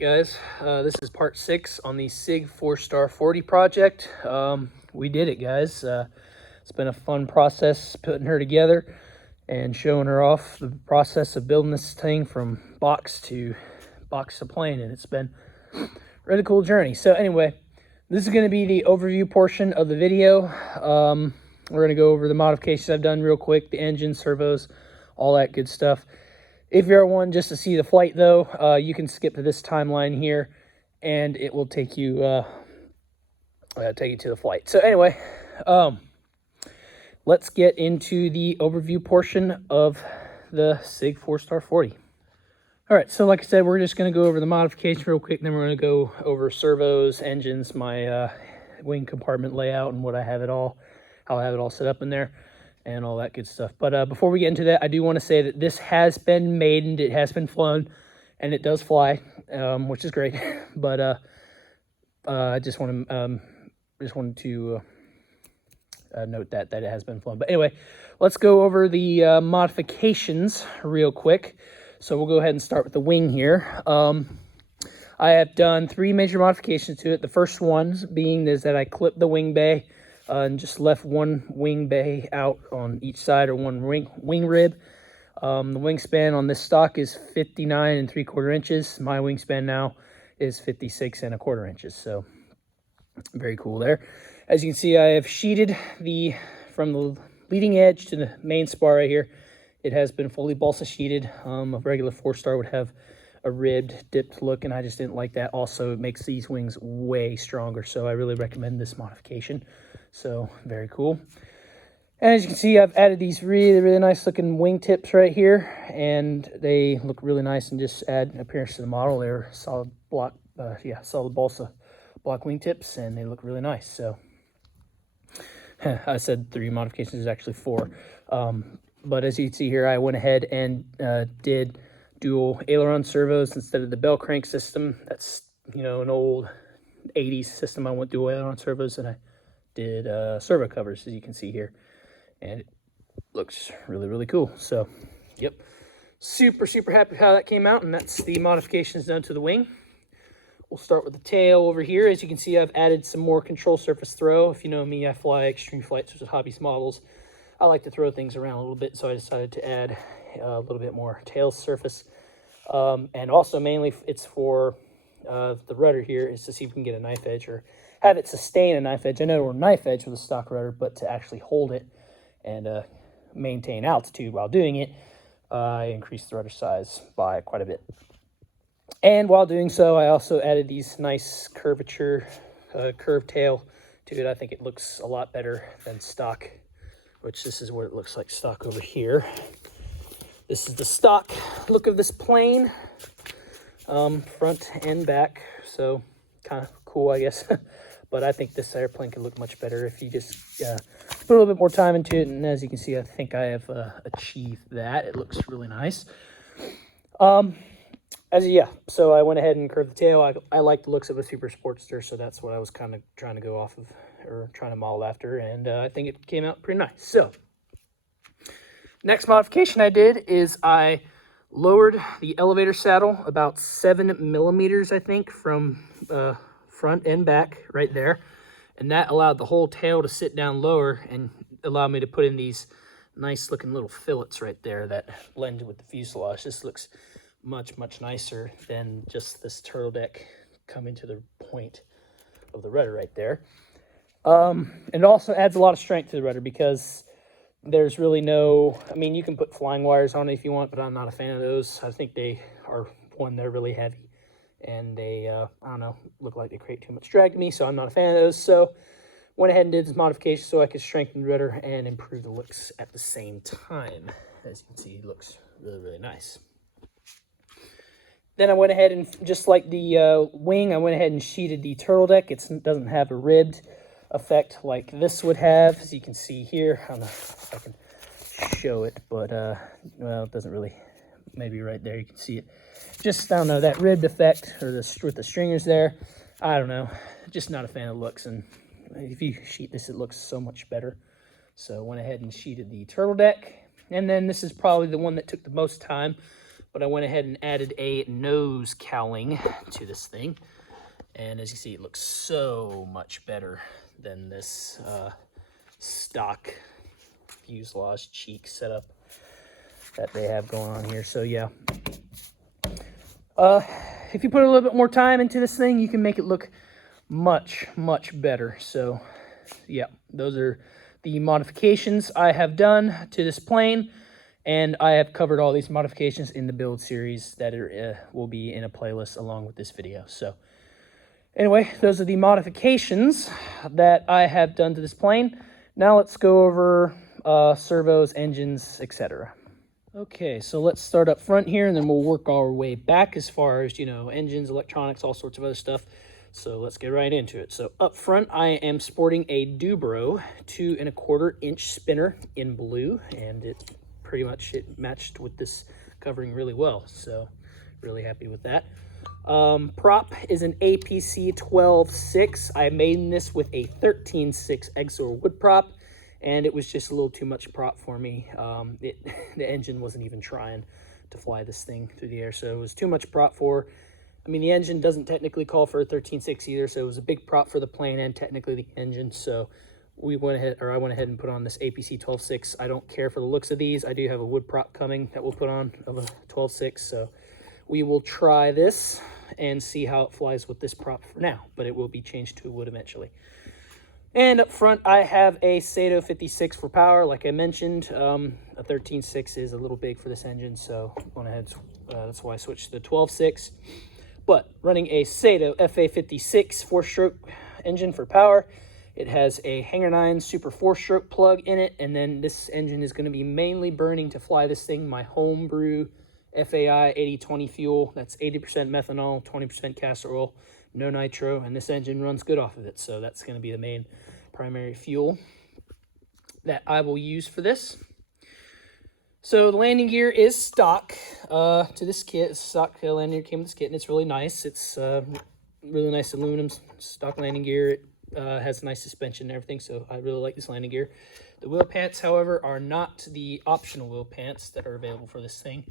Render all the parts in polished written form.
guys, this is part 6 on the SIG 4-star 40 project. We did it, guys. It's been a fun process putting her together and showing her off the process of building this thing from box to plane, and it's been a really cool journey. So anyway, this is going to be the overview portion of the video. We're going to go over the modifications I've done real quick, the engine, servos, all that good stuff. If you're one just to see the flight, though, you can skip to this timeline here, and it will take you to the flight. So anyway, let's get into the overview portion of the SIG 4-star 40. All right, so like I said, we're just going to go over the modification real quick, then we're going to go over servos, engines, my wing compartment layout, and how I have it all set up in there, and all that good stuff. But before we get into that, I do want to say that this has been made and it has been flown, and it does fly, which is great. But I just wanted to note that it has been flown. But anyway, let's go over the modifications real quick. So we'll go ahead and start with the wing here. I have done 3 major modifications to it. The first one being is that I clipped the wing bay and just left one wing bay out on each side, or one wing rib. The wingspan on this stock is 59 3/4 inches. My wingspan now is 56 1/4 inches. So very cool there. As you can see, I have sheeted from the leading edge to the main spar right here. It has been fully balsa sheeted. A regular 4-star would have a ribbed, dipped look, and I just didn't like that. Also, it makes these wings way stronger, so I really recommend this modification. So very cool. And as you can see, I've added these really nice looking wing tips right here, and they look really nice and just add appearance to the model. They're solid block, solid balsa block wing tips, and they look really nice. So I said 3 modifications, is actually 4. But as you can see here, I went ahead and did dual aileron servos instead of the bell crank system. That's, an old 80s system. I went dual aileron servos, and I did servo covers, as you can see here. And it looks really cool. So, yep. Super happy how that came out, and that's the modifications done to the wing. We'll start with the tail over here. As you can see, I've added some more control surface throw. If you know me, I fly extreme flights with hobbyist models. I like to throw things around a little bit, so I decided to add a little bit more tail surface. And also mainly it's for the rudder here, is to see if we can get a knife edge or have it sustain a knife edge. I know we're knife edge with a stock rudder, but to actually hold it and maintain altitude while doing it, I increased the rudder size by quite a bit. And while doing so, I also added these nice curved tail to it. I think it looks a lot better than stock, which this is what it looks like stock over here. This is the stock look of this plane, front and back. So kind of cool, I guess. But I think this airplane could look much better if you just put a little bit more time into it. And as you can see, I think I have achieved that. It looks really nice. So I went ahead and curved the tail. I like the looks of a Super Sportster, so that's what I was kind of trying to go off of, or trying to model after, and I think it came out pretty nice. So next modification I did is I lowered the elevator saddle about 7 millimeters, I think, from front and back right there, and that allowed the whole tail to sit down lower and allowed me to put in these nice looking little fillets right there that blend with the fuselage. This looks much nicer than just this turtle deck coming to the point of the rudder right there. And it also adds a lot of strength to the rudder, because there's really you can put flying wires on it if you want, but I'm not a fan of those. I think they're really heavy, and they, look like they create too much drag to me, so I'm not a fan of those. So went ahead and did this modification so I could strengthen the rudder and improve the looks at the same time. As you can see, it looks really nice. Then I went ahead and, just like the wing, I went ahead and sheeted the turtle deck. It doesn't have a ribbed effect like this would have, as you can see here. I don't know if I can show it, but, it doesn't really, maybe right there you can see it. Just, I don't know, that ribbed effect, or with the stringers there, I don't know. Just not a fan of the looks, and if you sheet this, it looks so much better. So I went ahead and sheeted the turtle deck, and then this is probably the one that took the most time. but I went ahead and added a nose cowling to this thing. And as you see, it looks so much better than this stock fuselage cheek setup that they have going on here. So yeah, if you put a little bit more time into this thing, you can make it look much better. So yeah, those are the modifications I have done to this plane, and I have covered all these modifications in the build series that will be in a playlist along with this video. So anyway, those are the modifications that I have done to this plane. Now let's go over servos, engines, etc. Okay, so let's start up front here, and then we'll work our way back as far as, you know, engines, electronics, all sorts of other stuff. So let's get right into it. So up front, I am sporting a Dubro 2 1/4 inch spinner in blue, and it matched with this covering really well. So really happy with that. Prop is an APC 12.6. I made this with a 13.6 Exor wood prop, and it was just a little too much prop for me. The engine wasn't even trying to fly this thing through the air, so it was too much prop for. I mean, the engine doesn't technically call for a 13.6 either, so it was a big prop for the plane and technically the engine. So I went ahead and put on this APC 12.6. I don't care for the looks of these. I do have a wood prop coming that we'll put on of a 12.6, so we will try this and see how it flies with this prop for now, but it will be changed to wood eventually. And up front, I have a Sato 56 for power. Like I mentioned, a 13.6 is a little big for this engine, so went ahead. That's why I switched to the 12.6. But running a Sato FA56 4-stroke engine for power. It has a Hanger 9 Super 4-stroke plug in it, and then this engine is going to be mainly burning to fly this thing my homebrew FAI 80/20 fuel. That's 80% methanol, 20% castor oil, no nitro, and this engine runs good off of it. So that's going to be the main primary fuel that I will use for this. So the landing gear is stock to this kit. Stock landing gear came with this kit, and it's really nice. It's really nice aluminum stock landing gear. It has nice suspension and everything, so I really like this landing gear. The wheel pants, however, are not the optional wheel pants that are available for this thing.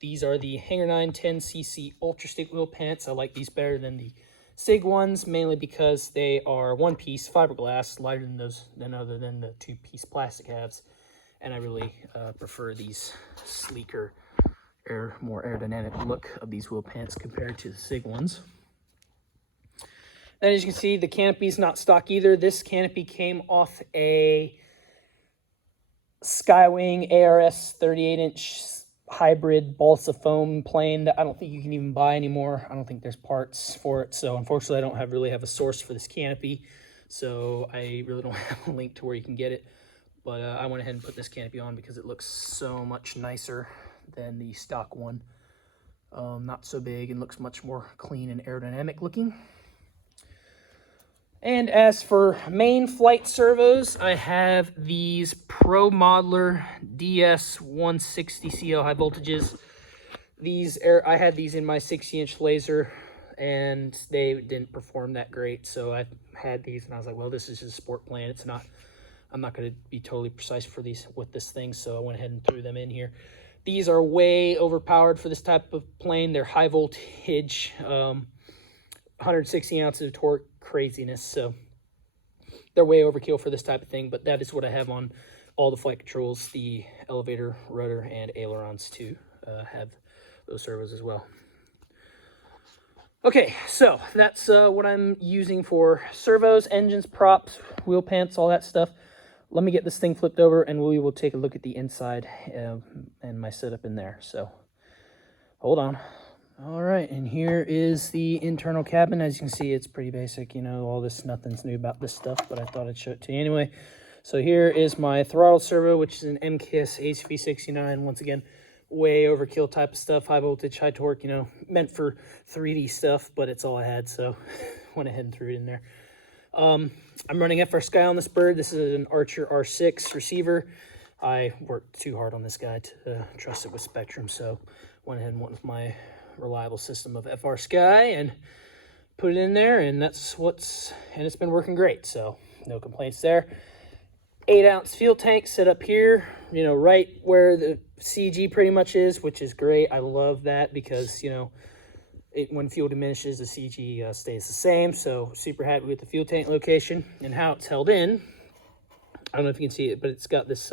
These are the Hanger 9 10cc Ultra Stick wheel pants. I like these better than the SIG ones, mainly because they are one-piece fiberglass, lighter than the two-piece plastic halves. And I really prefer these sleeker, more aerodynamic look of these wheel pants compared to the SIG ones. And as you can see, the canopy is not stock either. This canopy came off a Skywing ARS 38-inch hybrid balsa foam plane that I don't think you can even buy anymore. I don't think there's parts for it. So unfortunately, I don't really have a source for this canopy. So I really don't have a link to where you can get it. But I went ahead and put this canopy on because it looks so much nicer than the stock one. Not so big and looks much more clean and aerodynamic looking. And as for main flight servos, I have these Pro Modeler DS 160 CL high voltages. I had these in my 60-inch laser, and they didn't perform that great. So I had these, and I was like, well, this is just a sport plane. I'm not going to be totally precise with this thing, so I went ahead and threw them in here. These are way overpowered for this type of plane. They're high voltage, 160 ounces of torque craziness, so they're way overkill for this type of thing, but that is what I have on all the flight controls, the elevator, rudder, and ailerons to have those servos as well. Okay, so that's what I'm using for servos, engines, props, wheel pants, all that stuff. Let me get this thing flipped over, and we will take a look at the inside and my setup in there. So hold on. All right, and here is the internal cabin. As you can see, it's pretty basic. You know, nothing's new about this stuff, but I thought I'd show it to you anyway. So here is my throttle servo, which is an MKS HV69. Once again, way overkill type of stuff, high voltage, high torque, you know, meant for 3D stuff, but it's all I had, so went ahead and threw it in there. I'm running FR Sky on this bird. This is an Archer R6 receiver. I worked too hard on this guy to trust it with Spectrum, so went ahead and went with my reliable system of FR Sky and put it in there, and it's been working great, so no complaints there. 8-ounce fuel tank set up here, you know, right where the CG pretty much is, which is great. I love that because, you know, when fuel diminishes, the CG stays the same. So super happy with the fuel tank location and how it's held in. I don't know if you can see it, but it's got this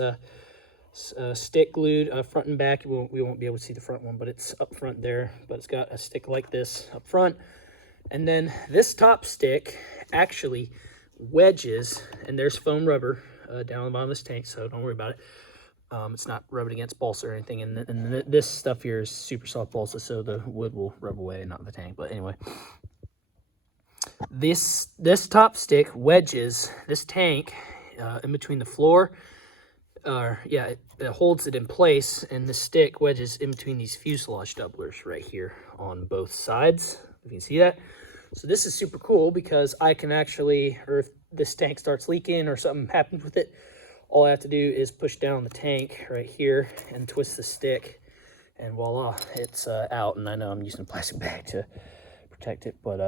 stick glued front and back. We won't be able to see the front one, but it's up front there. But it's got a stick like this up front. And then this top stick actually wedges, and there's foam rubber down on the bottom of this tank, so don't worry about it. It's not rubbing against balsa or anything, and this stuff here is super soft balsa, so the wood will rub away, not the tank. But anyway, this top stick wedges this tank in between the floor. It holds it in place, and the stick wedges in between these fuselage doublers right here on both sides. You can see that. So this is super cool because I can actually, or if this tank starts leaking or something happens with it, all I have to do is push down the tank right here and twist the stick, and voila, it's out. And I know I'm using a plastic bag to protect it, but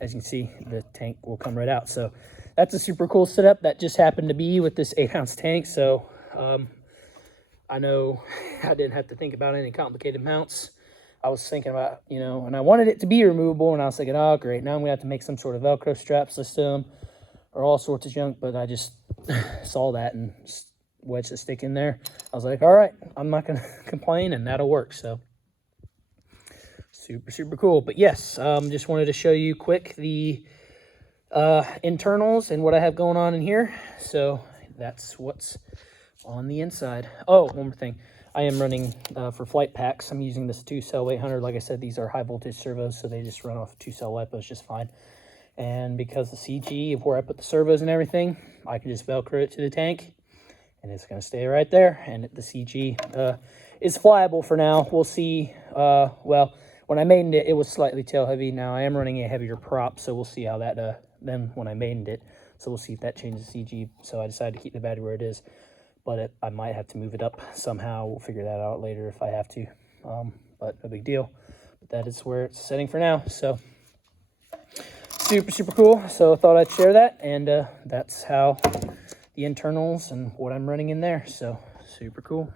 as you can see, the tank will come right out. So that's a super cool setup that just happened to be with this 8-ounce tank. So I know I didn't have to think about any complicated mounts. I was thinking about, you know, and I wanted it to be removable, and I was thinking, oh, great, now I'm going to have to make some sort of Velcro strap system or all sorts of junk, but I just saw that and wedged the stick in there. I was like, all right, I'm not going to complain, and that'll work. So super cool. But yes, just wanted to show you quick the internals and what I have going on in here. So that's what's on the inside. Oh, one more thing. I am running for flight packs. I'm using this 2-cell 800. Like I said, these are high voltage servos, so they just run off 2-cell LiPos just fine. And because the CG of where I put the servos and everything, I can just Velcro it to the tank, and it's going to stay right there. And the CG is flyable for now. We'll see. Well, when I maidened it, it was slightly tail heavy. Now I am running a heavier prop, so we'll see how that then when I maidened it. So we'll see if that changes CG. So I decided to keep the battery where it is. But I might have to move it up somehow. We'll figure that out later if I have to. But no big deal. But that is where it's setting for now. So super cool. So I thought I'd share that. And that's how the internals and what I'm running in there. So super cool.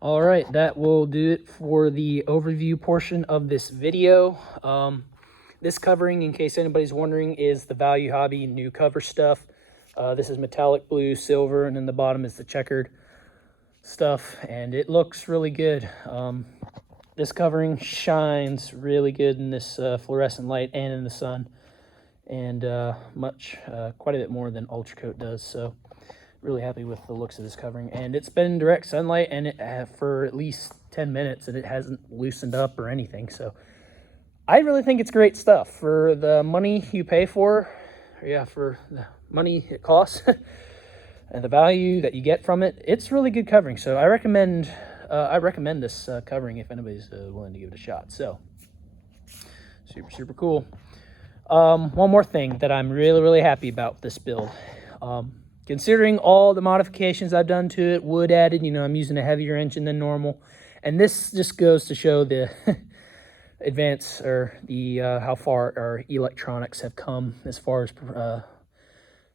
All right, that will do it for the overview portion of this video. This covering, in case anybody's wondering, is the Value Hobby new cover stuff. This is metallic blue, silver, and then the bottom is the checkered stuff, and it looks really good. This covering shines really good in this fluorescent light and in the sun, and quite a bit more than Ultra Coat does. So really happy with the looks of this covering, and it's been in direct sunlight and for at least 10 minutes, and it hasn't loosened up or anything. So I really think it's great stuff for the money you pay for. Yeah, for the money it costs and the value that you get from it, it's really good covering. So I recommend this covering if anybody's willing to give it a shot. So super cool. One more thing that I'm really happy about this build, considering all the modifications I've done to it, wood added, you know, I'm using a heavier engine than normal, and this just goes to show the advance, or the how far our electronics have come as far as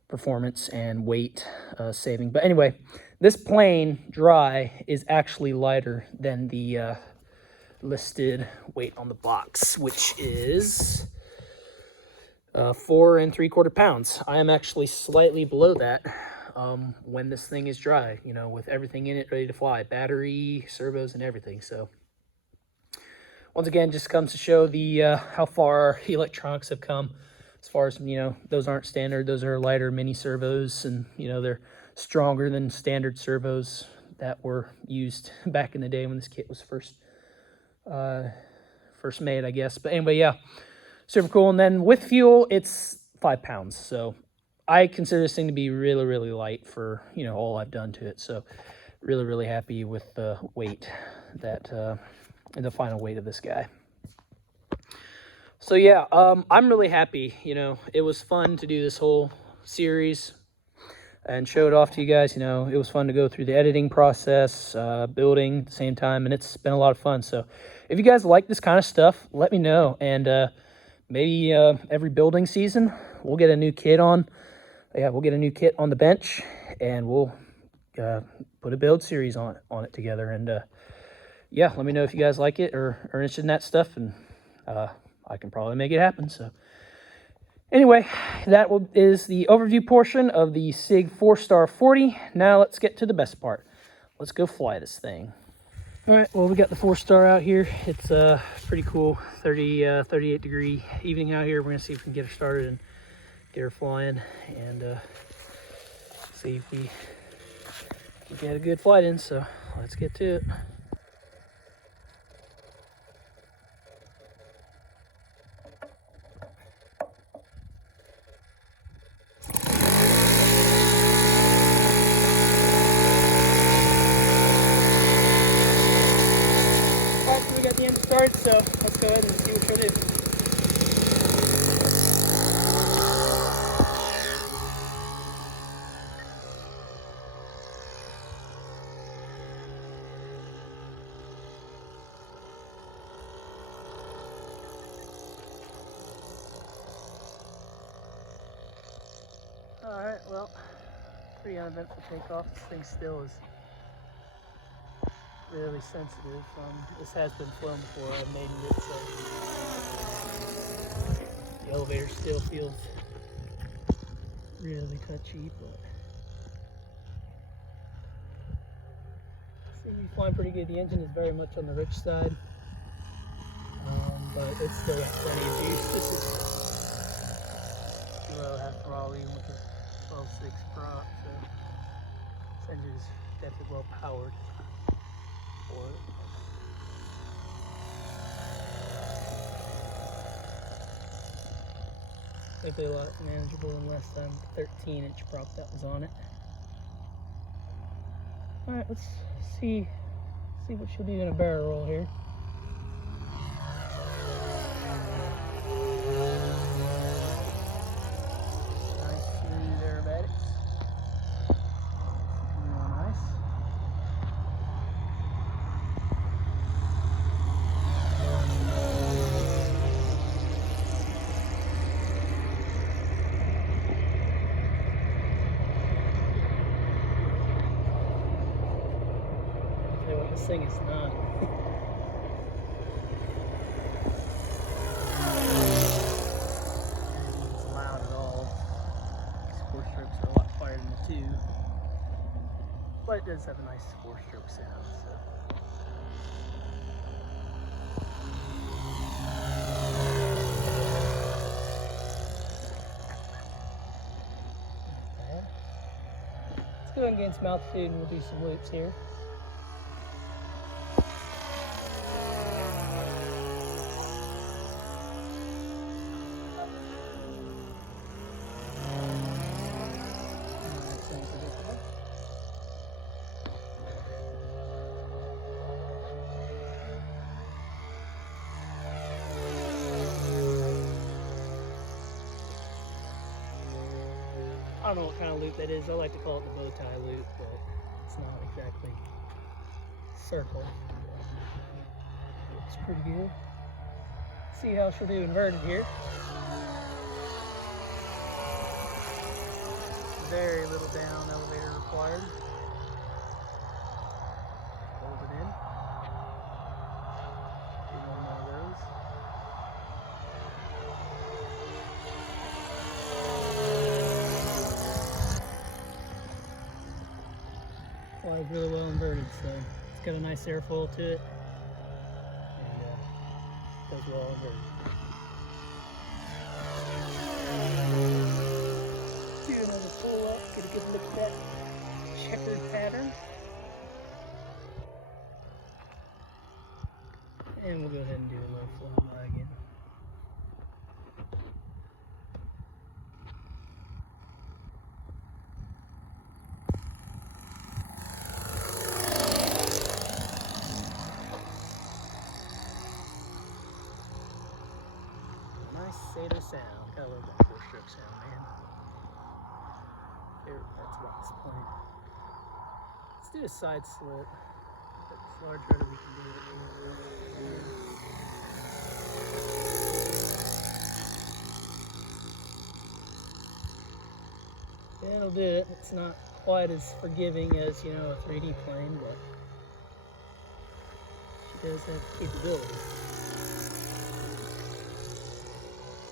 performance and weight saving. But anyway, this plane dry is actually lighter than the listed weight on the box, which is 4 3/4 pounds. I am actually slightly below that when this thing is dry, you know, with everything in it ready to fly, battery, servos, and everything. So once again, just comes to show the how far our electronics have come. As far as, you know, those aren't standard. Those are lighter mini servos, and, you know, they're stronger than standard servos that were used back in the day when this kit was first made, I guess. But anyway, yeah, super cool. And then with fuel, it's 5 pounds. So I consider this thing to be really light for, you know, all I've done to it. So really happy with the weight that the final weight of this guy. So yeah, I'm really happy. You know, it was fun to do this whole series and show it off to you guys. You know, it was fun to go through the editing process, building at the same time, and it's been a lot of fun. So if you guys like this kind of stuff, let me know, and maybe every building season we'll get a new kit on But yeah, we'll get a new kit on the bench, and we'll put a build series on it together. And yeah, let me know if you guys like it or are interested in that stuff, and I can probably make it happen. So anyway, that is the overview portion of the SIG 4-Star 40. Now let's get to the best part. Let's go fly this thing. All right, well, we got the 4-Star out here. It's pretty cool, 38 degree evening out here. We're gonna see if we can get her started and get her flying, and see if we can get a good flight in. So let's get to it. Alright, so we got the engine started, so let's go ahead and see what she'll do. Alright, well, pretty uneventful takeoff. This thing still is really sensitive. This has been flown before. I've made it, so the elevator still feels really touchy, but seems to be flying pretty good. The engine is very much on the rich side, but it's still got plenty of juice. This is 2.5 throttle even with the 12.6 prop, so this engine is definitely well powered for it. Thankfully a lot manageable than last time. 13-inch prop that was on it. Alright, let's see what she'll do in a barrel roll here. Nice smooth aerobatics. Real nice. This thing is not. It's loud at all. These 4-strokes are a lot quieter than the 2, but it does have a nice 4-stroke sound. So. Let's go ahead and gain some altitude, and we'll do some loops here. I don't know what kind of loop that is. I like to call it the bow tie loop, but it's not exactly circle. It's pretty good. See how she'll do inverted here. Very little down elevator required. Hold it in. Do one more of those. Flies really well inverted, so it's got a nice airfoil to it, and does well inverted. Do another pull up, get a good look at that checkered pattern, and we'll go ahead and do a low flow by again. Satyr sound. Gotta love that 4-stroke sound, man. Favorite parts about this plane. Let's do a side slip. That's large rudder, we can do it. It'll do it. It's not quite as forgiving as, you know, a 3D plane, but she does have the capability.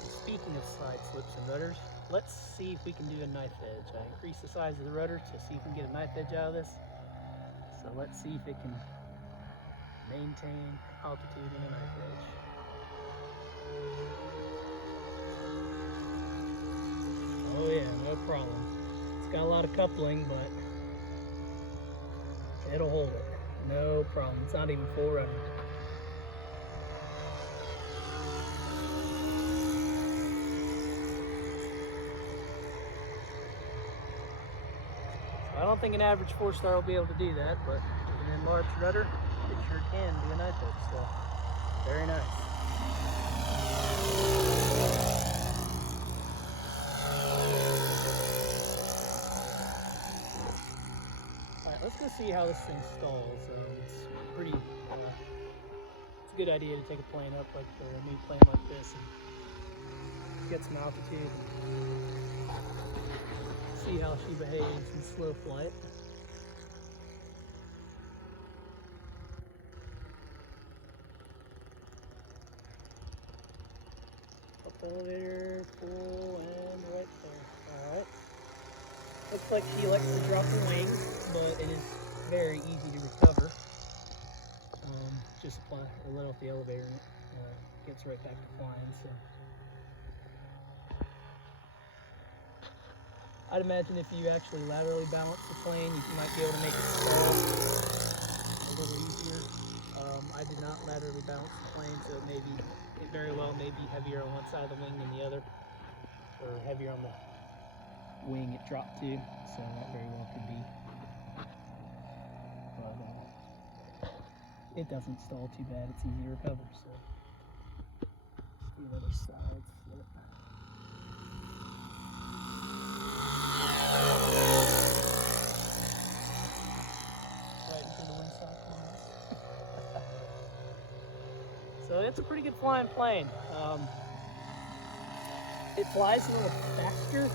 And speaking of side slips and rudders, let's see if we can do a knife edge. I increased the size of the rudder to see if we can get a knife edge out of this. So let's see if it can maintain altitude in a knife edge. Oh yeah, no problem. It's got a lot of coupling, but it'll hold it. No problem. It's not even full rudder. I don't think an average 4-star will be able to do that, but with an enlarged rudder, it sure can do a knife edge, so very nice. Alright, let's go see how this thing stalls. It's pretty, it's a good idea to take a plane up, like a new plane like this, and get some altitude. See how she behaves in slow flight. Up elevator, full, and right there. Alright. Looks like she likes to drop her wings, but it is very easy to recover. Just apply or let off the elevator and it gets right back to flying. So I'd imagine if you actually laterally balance the plane, you might be able to make it stall a little easier. I did not laterally balance the plane, so it very well may be heavier on one side of the wing than the other, or heavier on the wing it dropped to, so that very well could be. But it doesn't stall too bad, it's easy to recover, so let's do the other side flip. So it's a pretty good flying plane. It flies a little faster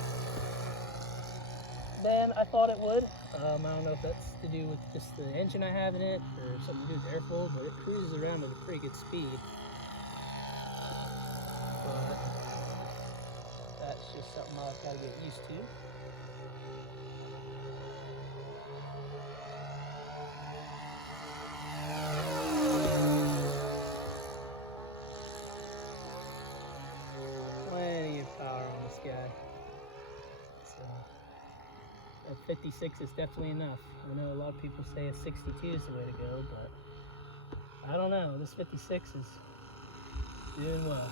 than I thought it would. I don't know if that's to do with just the engine I have in it or something to do with airflow, but it cruises around at a pretty good speed. But that's just something I've got to get used to. Plenty of power on this guy. So, a 56 is definitely enough. I know a lot of people say a 62 is the way to go, but I don't know. This 56 is doing well.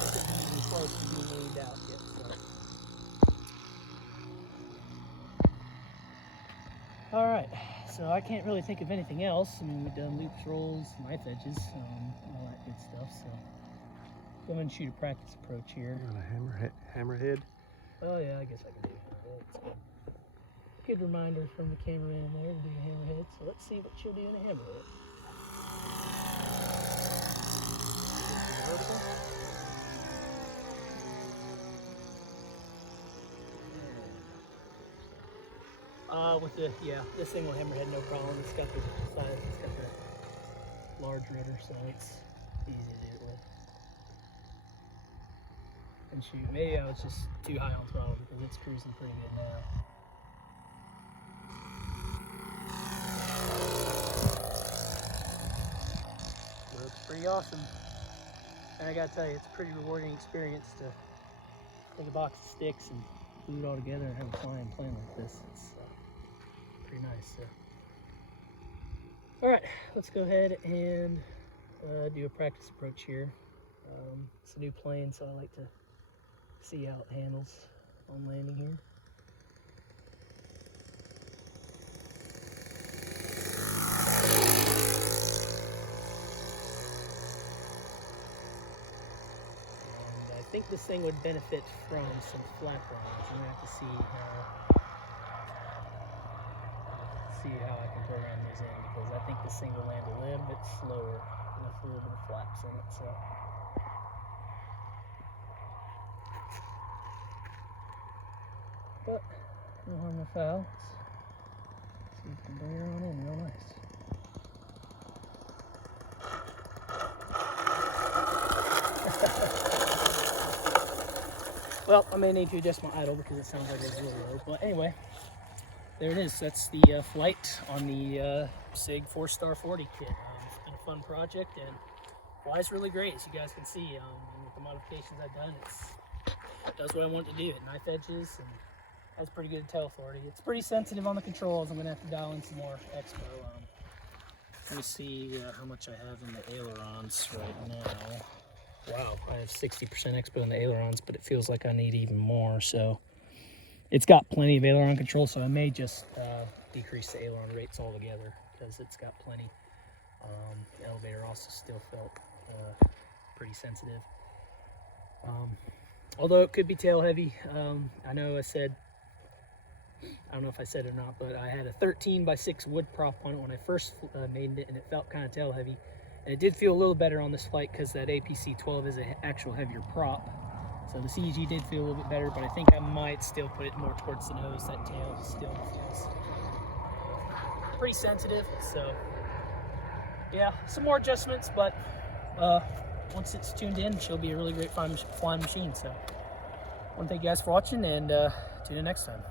This isn't even close to being leaned out yet, so. Alright, so I can't really think of anything else. I mean, we've done loops, rolls, knife edges, all that good stuff, so. Go ahead and shoot a practice approach here. On a hammerhead? Oh yeah, I guess I can do a hammerhead. It's good. Good reminder from the cameraman there to do a hammerhead. So let's see what she'll do in a hammerhead. This thing will hammerhead no problem. It's got the size, it's got the large rudder, so it's easy to do it with. And shoot, maybe I was just too high on throttle because it's cruising pretty good now. Looks pretty awesome. And I gotta tell you, it's a pretty rewarding experience to take a box of sticks and glue it all together and have a flying plane like this. It's pretty nice. So. Alright, let's go ahead and do a practice approach here. It's a new plane, so I like to see how it handles on landing here. And I think this thing would benefit from some flap lines. I'm gonna have to see how I can program those in, because I think this thing will land a little bit slower with a little bit of flaps in it. So. but no harm, no foul. See if we can bring her on in real nice. Well, I may need to adjust my idle because it sounds like it's really low. But anyway, there it is. That's the flight on the SIG 4-star 40 kit. It's been a fun project and flies really great, as you guys can see. And with the modifications I've done, it does what I want it to do. It knife edges and has pretty good tail authority. It's pretty sensitive on the controls. I'm going to have to dial in some more expo. Let me see how much I have in the ailerons right now. Wow, I have 60% expo in the ailerons, but it feels like I need even more. So it's got plenty of aileron control, so I may just decrease the aileron rates altogether because it's got plenty. The elevator also still felt pretty sensitive. Although it could be tail heavy. I know I don't know if I said it or not, but I had a 13x6 wood prop on it when I first made it, and it felt kind of tail heavy. And it did feel a little better on this flight because that APC 12 is an actual heavier prop. So the CEG did feel a little bit better, but I think I might still put it more towards the nose. That tail still feels pretty sensitive. So yeah, some more adjustments, but once it's tuned in, she'll be a really great flying machine. So I want to thank you guys for watching, and tune in next time.